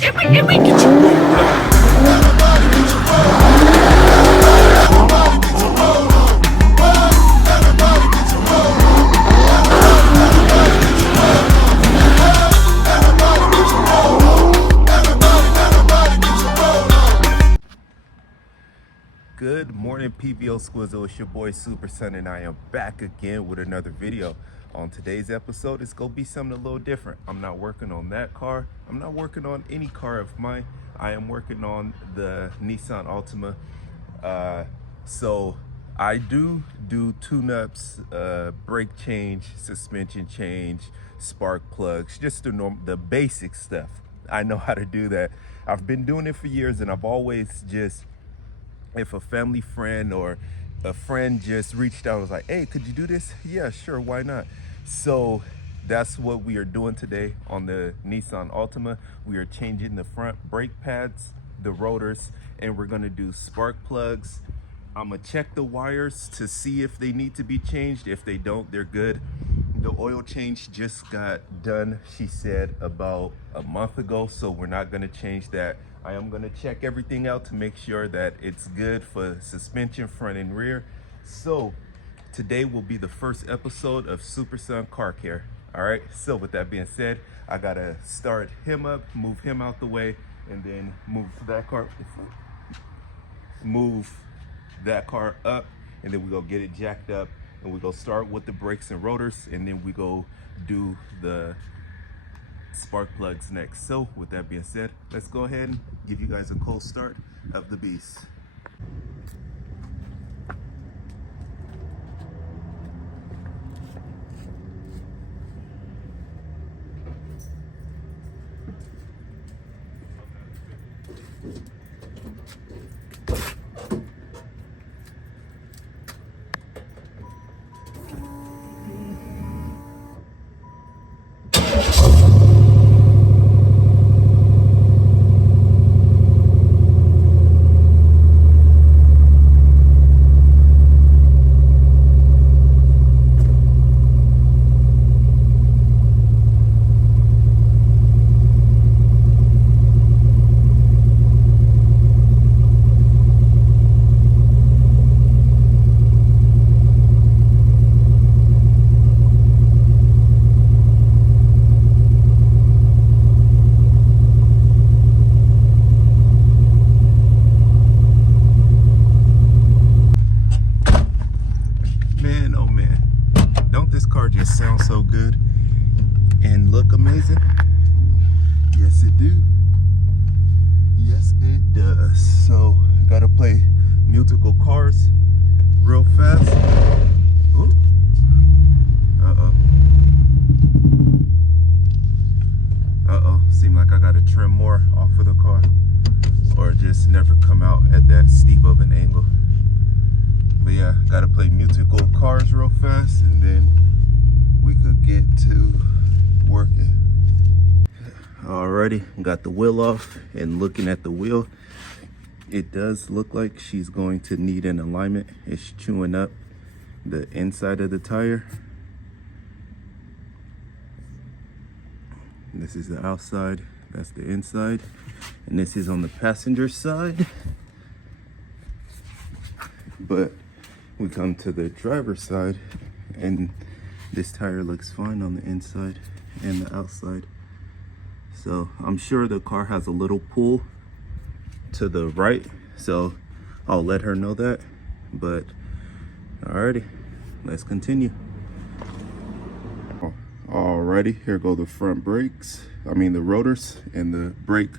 Everybody get your rotor on. Good morning, PVO Squizzle. It's your boy Super Son, and I am back again with another video. On today's episode, it's gonna be something a little different. I'm not working on that car. I'm not working on any car of mine. I am working on the Nissan Altima. So I do tune-ups, brake change, suspension change, spark plugs, just the basic stuff. I know how to do that. I've been doing it for years, and I've always just, if a family friend or a friend just reached out and was like, hey, could you do this? Yeah, sure, why not? So that's what we are doing today on the Nissan Altima. We are changing the front brake pads, the rotors, and we're gonna do spark plugs. I'm gonna check the wires to see if they need to be changed. If they don't, they're good. The oil change just got done, she said, about a month ago, so we're not gonna change that. I am gonna check everything out to make sure that it's good for suspension, front and rear. So today will be the first episode of Super Son Car Care. All right, so with that being said, I gotta start him up, move him out the way, and then move that car up, and then we go get it jacked up, and we go start with the brakes and rotors, and then we go do the spark plugs next. So with that being said, let's go ahead and give you guys a cold start of the beast. Man, oh man, don't this car just sound so good and look amazing? Yes it do. Yes it does. So I gotta play musical cars real fast. Ooh. Seem like I gotta trim more off of the car, or just never come out at that steep of an angle. But yeah, gotta play musical cars real fast, and then we could get to working. Alrighty, got the wheel off, and looking at the wheel, it does look like she's going to need an alignment. It's chewing up the inside of the tire. This is the outside, that's the inside, and this is on the passenger side. But we come to the driver's side, and this tire looks fine on the inside and the outside. So I'm sure the car has a little pull to the right, so I'll let her know that. But alrighty, let's continue. Alrighty, here go the front brakes, the rotors and the brake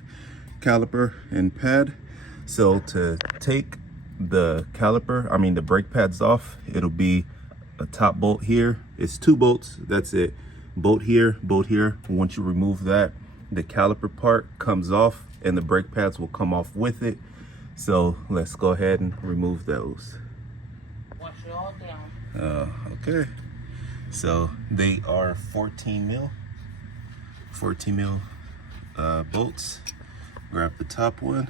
caliper and pad. So to take the caliper, the brake pads off, it'll be a top bolt here. It's 2 bolts, that's it. Bolt here, bolt here. Once you remove that, the caliper part comes off and the brake pads will come off with it. So let's go ahead and remove those. Wash it all down. Okay. So they are 14 mil bolts. Grab the top one,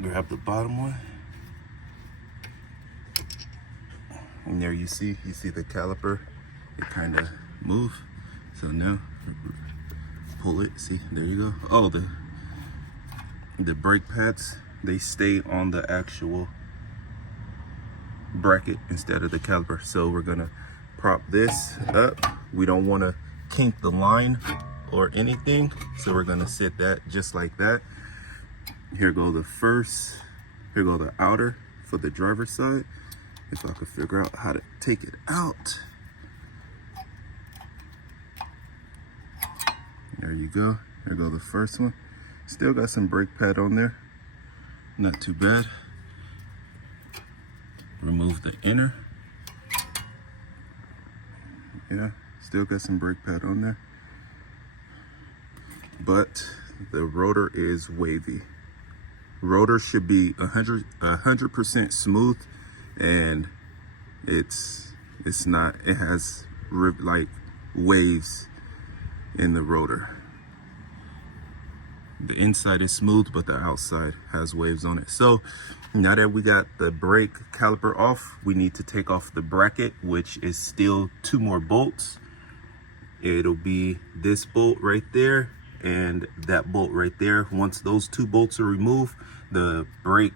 grab the bottom one, and there you see the caliper, it kind of move. So now pull it. See, there you go. Oh, the brake pads, they stay on the actual bracket instead of the caliper. So we're gonna prop this up. We don't want to kink the line or anything, so we're gonna sit that just like that. Here go the first, here go the outer for the driver's side. If I could figure out how to take it out. There you go. Here go the first one. Still got some brake pad on there. Not too bad. Remove the inner. Yeah, still got some brake pad on there. But the rotor is wavy. Rotor should be 100% smooth, and it's not. It has like waves in the rotor. The inside is smooth, but the outside has waves on it. So now that we got the brake caliper off, we need to take off the bracket, which is still 2 more bolts. It'll be this bolt right there and that bolt right there. Once those 2 bolts are removed, the brake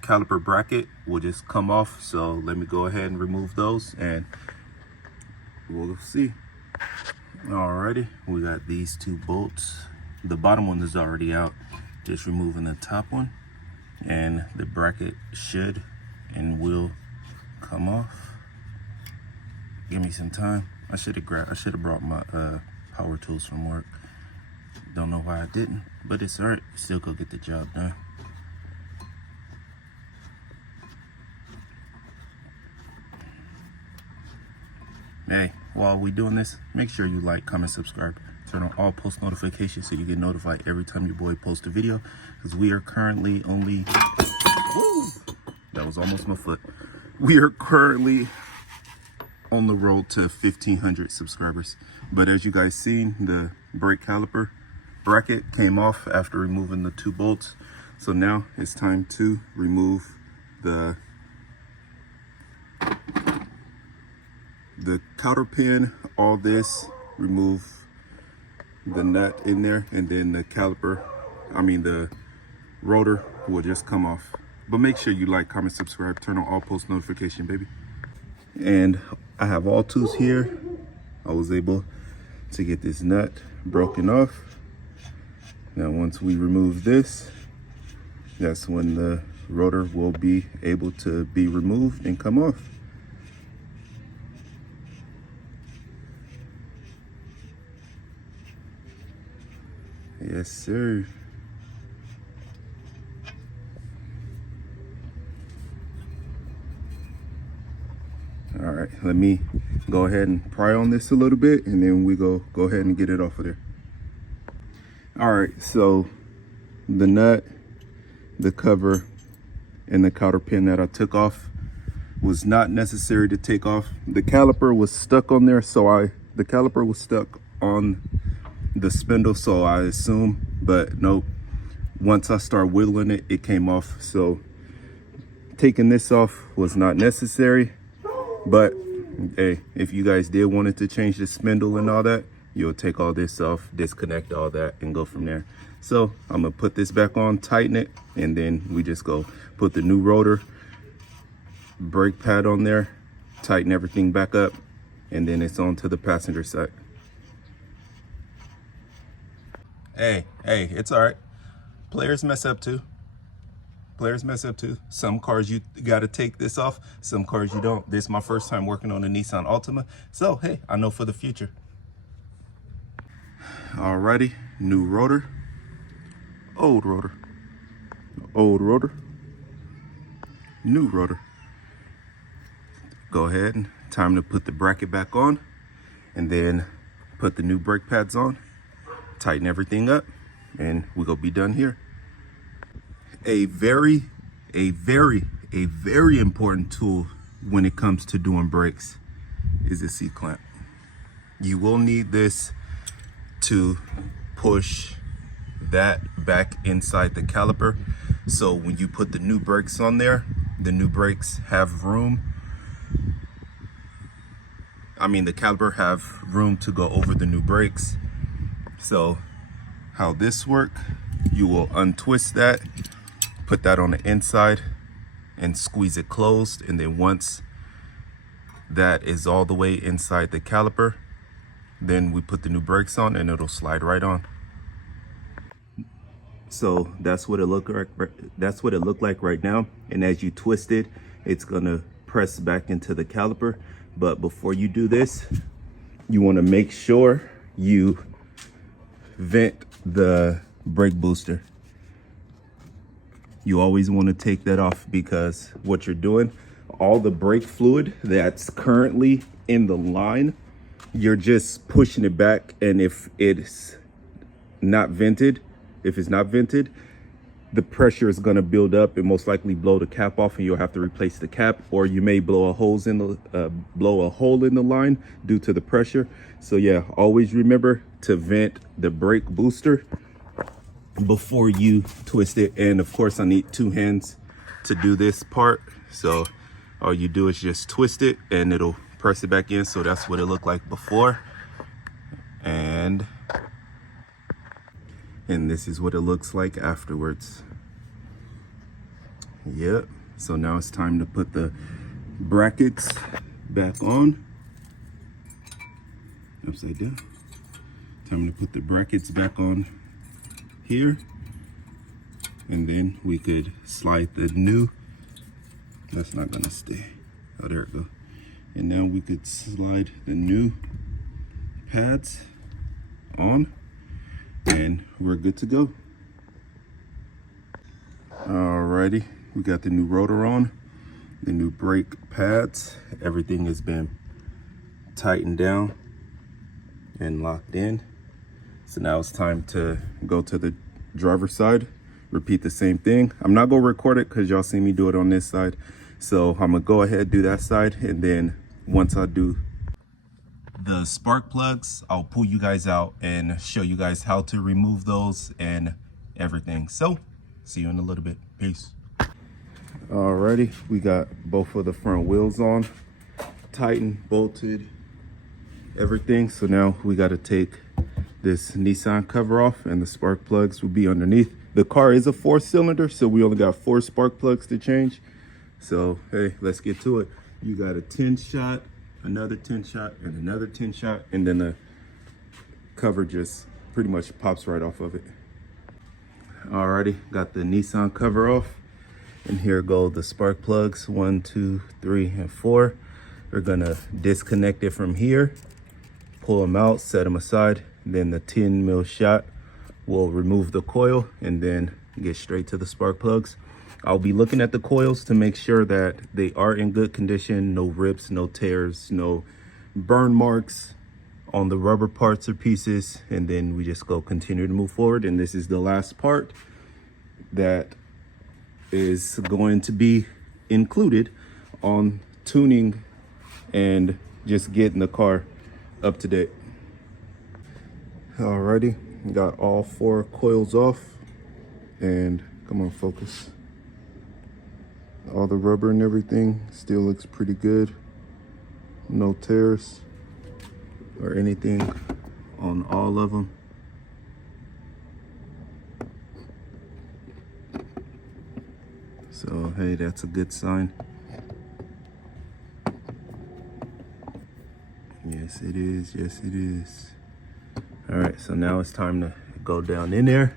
caliper bracket will just come off. So let me go ahead and remove those and we'll see. Alrighty, we got these 2 bolts. The bottom one is already out, just removing the top one, and the bracket should and will come off. Give me some time. I should have brought my power tools from work. Don't know why I didn't, but it's alright. Still go get the job done. Hey, while we doing this, make sure you like, comment, subscribe, turn on all post notifications so you get notified every time your boy posts a video, because we are currently only, woo, that was almost my foot. We are currently on the road to 1,500 subscribers. But as you guys seen, the brake caliper bracket came off after removing the 2 bolts. So now it's time to remove the counter pin, all this, remove the nut in there, and then the caliper, the rotor will just come off. But make sure you like, comment, subscribe, turn on all post notification, baby. And I have all tools here. I was able to get this nut broken off. Now once we remove this, that's when the rotor will be able to be removed and come off. Yes, sir. All right, let me go ahead and pry on this a little bit, and then we go ahead and get it off of there. All right, so the nut, the cover, and the counter pin that I took off was not necessary to take off. The caliper was stuck on there, so the caliper was stuck on the spindle, so I assume, but no, once I start whittling it, it came off. So taking this off was not necessary. But hey, if you guys did wanted to change the spindle and all that, you'll take all this off, disconnect all that, and go from there. So I'm gonna put this back on, tighten it, and then we just go put the new rotor, brake pad on there, tighten everything back up, and then it's on to the passenger side. Hey, it's all right. Players mess up too. Some cars you gotta take this off, some cars you don't. This is my first time working on a Nissan Altima, so hey, I know for the future. Alrighty, new rotor, old rotor, new rotor. Go ahead and time to put the bracket back on, and then put the new brake pads on, tighten everything up, and we're gonna be done here. A very important tool when it comes to doing brakes is a C-clamp. You will need this to push that back inside the caliper. So when you put the new brakes on there, the new brakes have room. The caliper have room to go over the new brakes. So how this works. You will untwist that, put that on the inside and squeeze it closed, and then once that is all the way inside the caliper, then we put the new brakes on and it'll slide right on. So that's what it looked like right now. And as you twist it, it's gonna press back into the caliper. But before you do this, you want to make sure you vent the brake booster. You always want to take that off, because what you're doing, all the brake fluid that's currently in the line, you're just pushing it back. And if it's not vented, the pressure is going to build up and most likely blow the cap off, and you'll have to replace the cap, or you may blow a hole in the line due to the pressure. So yeah, always remember to vent the brake booster before you twist it. And of course, I need 2 hands to do this part. So all you do is just twist it and it'll press it back in. So that's what it looked like before. And this is what it looks like afterwards. Yep. So now it's time to put the brackets back on. Upside down. Time to put the brackets back on here. And then we could slide the new, that's not gonna stay. Oh, there it goes. And now we could slide the new pads on, and we're good to go. Alrighty, we got the new rotor on, the new brake pads. Everything has been tightened down and locked in. So now it's time to go to the driver's side, repeat the same thing. I'm not gonna record it because y'all see me do it on this side. So I'm gonna go ahead and do that side, and then once I do the spark plugs, I'll pull you guys out and show you guys how to remove those and everything. So see you in a little bit. Peace. Alrighty, we got both of the front wheels on, tightened, bolted, everything. So now we got to take this Nissan cover off, and the spark plugs will be underneath. The car is a 4-cylinder, so we only got 4 spark plugs to change. So hey, let's get to it. You got a 10 shot, another 10 shot, and another 10 shot, and then the cover just pretty much pops right off of it. Alrighty, got the Nissan cover off, and here go the spark plugs, 1, 2, 3, and 4. We're gonna disconnect it from here, pull them out, set them aside. Then the 10 mil shot will remove the coil and then get straight to the spark plugs. I'll be looking at the coils to make sure that they are in good condition, no rips, no tears, no burn marks on the rubber parts or pieces, and then we just go continue to move forward. And this is the last part that is going to be included on tuning and just getting the car up to date. Alrighty, got all 4 coils off, and come on, focus. All the rubber and everything still looks pretty good. No tears or anything on all of them. So hey, that's a good sign. Yes it is, yes it is. All right, so now it's time to go down in there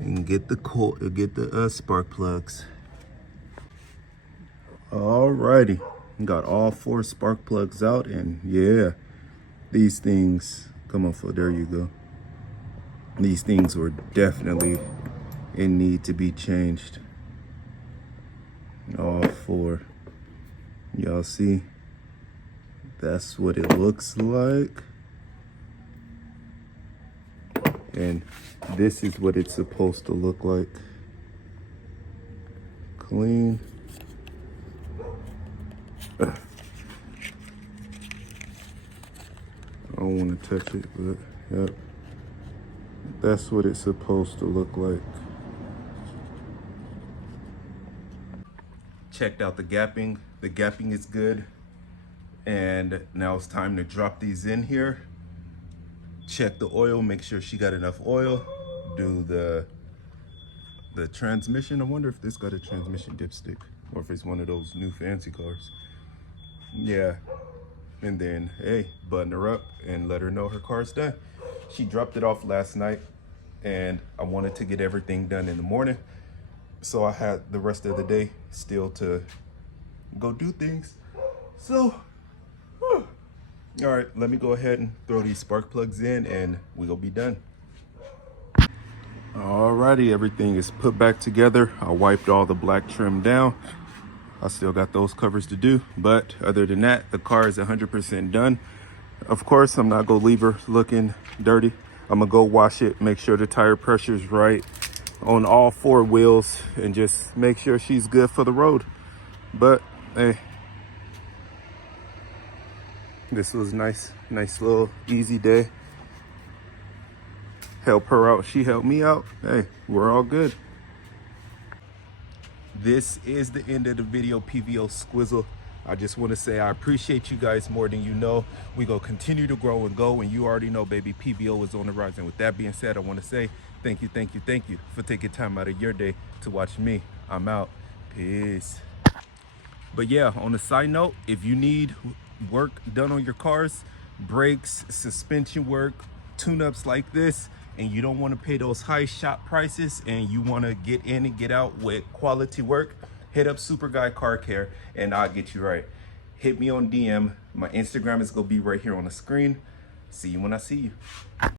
and get the spark plugs. Alrighty, got all 4 spark plugs out, and yeah, these things, come on, there you go. These things were definitely in need to be changed. All 4. Y'all see? That's what it looks like. And this is what it's supposed to look like. Clean. I don't want to touch it, but yep. That's what it's supposed to look like. Checked out the gapping. The gapping is good. And now it's time to drop these in here. check the oil, make sure she got enough oil, do the transmission. I wonder if this got a transmission dipstick or if it's one of those new fancy cars. Yeah. And then, hey, button her up and let her know her car's done. She dropped it off last night and I wanted to get everything done in the morning. So I had the rest of the day still to go do things. So, all right, let me go ahead and throw these spark plugs in and we gonna be done. Alrighty, everything is put back together. I wiped all the black trim down. I still got those covers to do, but other than that, the car is 100% done. Of course, I'm not gonna leave her looking dirty. I'm gonna go wash it, make sure the tire pressure is right on all 4 wheels, and just make sure she's good for the road. But hey, this was nice little easy day. Help her out, she helped me out. Hey, we're all good. This is the end of the video, PVO Squizzle. I just want to say I appreciate you guys more than you know. We go continue to grow and go, and you already know, baby, PVO is on the rise. And with that being said, I want to say thank you for taking time out of your day to watch me. I'm out. Peace. But yeah, on a side note, if you need work done on your cars, brakes, suspension work, tune-ups like this, and you don't want to pay those high shop prices and you want to get in and get out with quality work, hit up Super Guy Car Care and I'll get you right. Hit me on DM. My Instagram is going to be right here on the screen. See you when I see you.